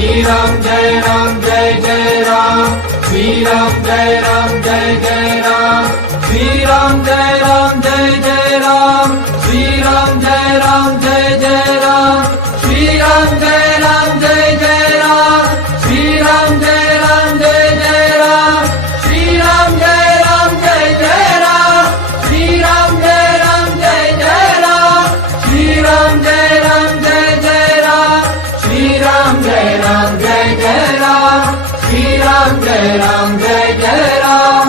Shri Ram Jai Ram Jai Jai Ram, Shri Ram Jai Ram Jai Jai Ram, Shri Ram Jai Ram Jai Jai Ram, Shri Ram Jai Ram Jai Jai Ram, Shri Ram Jai Ram Jai Jai Ram, Shri Ram Jai Ram Jai Jai Ram, Shri Ram Jai Ram Jai Jai Ram, Shri Ram Jai Ram Jai Jai Ram, Shri Ram Jai Ram Jai Jai Ram, Shri Ram Jai Ram Jai Jai Ram, Shri Ram Jai Ram Jai Jai Ram.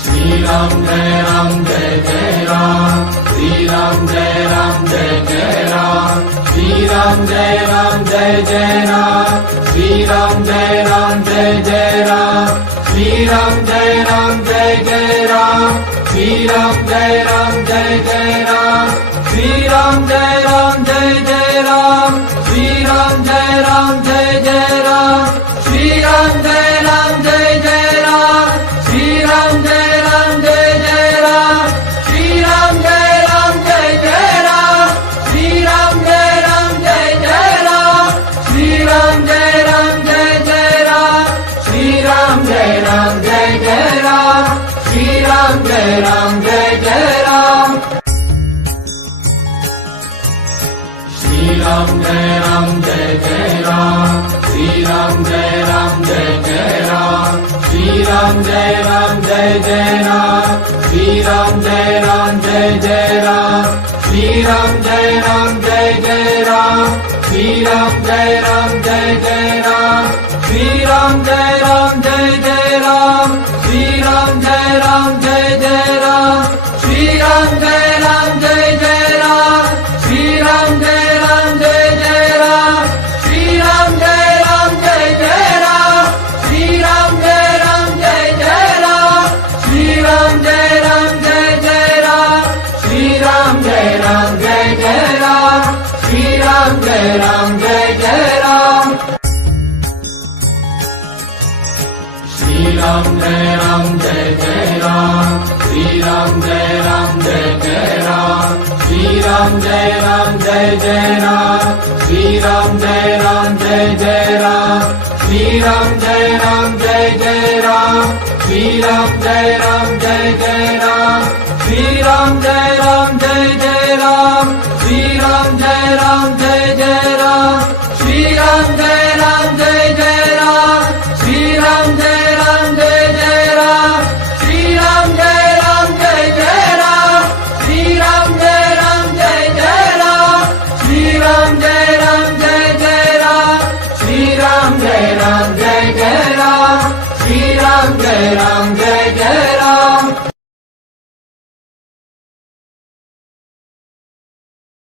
Shri Ram Jai Ram Jai Jai Ram, Shri Ram Jai Ram Jai Jai Ram, Shri Ram Jai Ram Jai Jai Ram, Shri Ram Jai Ram Jai Jai Ram, Shri Ram Jai Ram Jai Jai Ram, Shri Ram Jai Ram Jai Jai Ram, Shri Ram Jai Ram Jai Jai Ram, Shri Ram Jai Ram Jai Jai Ram, Shri Ram Jai Ram Jai Jai Ram, Shri Ram Jai Ram Jai Jai Ram, Shri Ram Jai Ram Jai Jai Ram, Shri Ram Jai Ram Jai Jai Ram, Shri Ram Jai Ram Jai Jai Ram, Shri Ram Jai Ram Jai Jai Ram, Shri Ram Jai Ram Jai Jai Ram. Shri Ram Jai Ram Jai Jai Ram, Shri Ram Jai Ram Jai Jai Ram, Shri Ram Jai Ram Jai Jai Ram, Shri Ram Jai Ram Jai Jai Ram, Shri Ram Jai Ram Jai Jai Ram, Shri Ram Jai Ram Jai Jai Ram, Shri Ram Jai Ram Jai Jai Ram, Shri Ram Jai Ram Jai Jai Ram, Shri Ram Jai Ram Jai Jai Ram, Shri Ram Jai Ram Jai Jai Ram, Shri Ram Jai Ram Jai Jai Ram, Shri Ram Jai Ram Jai Jai Ram, Shri Ram Jai Ram Jai Jai Ram, Shri Ram Jai Ram Jai Jai Ram, Shri Ram Jai Ram Jai Jai Ram. Shri Ram Jai Ram Jai Jai Ram, Shri Ram Jai Ram Jai Jai Ram, Shri Ram Jai Ram Jai Jai Ram, Shri Ram Jai Ram Jai Jai Ram, Shri Ram Jai Ram Jai Jai Ram, Shri Ram Jai Ram Jai Jai Ram, Shri Ram Jai Ram Jai Jai Ram, Shri Ram Jai Ram Jai Jai Ram, Shri Ram Jai Ram Jai Jai Ram, Shri Ram Jai Ram Jai Jai Ram, Shri Ram Jai Ram Jai Jai Ram, Shri Ram Jai Ram Jai Jai Ram, Shri Ram Jai Ram Jai Jai Ram, Shri Ram Jai Ram Jai Jai Ram, Shri Ram Jai Ram Jai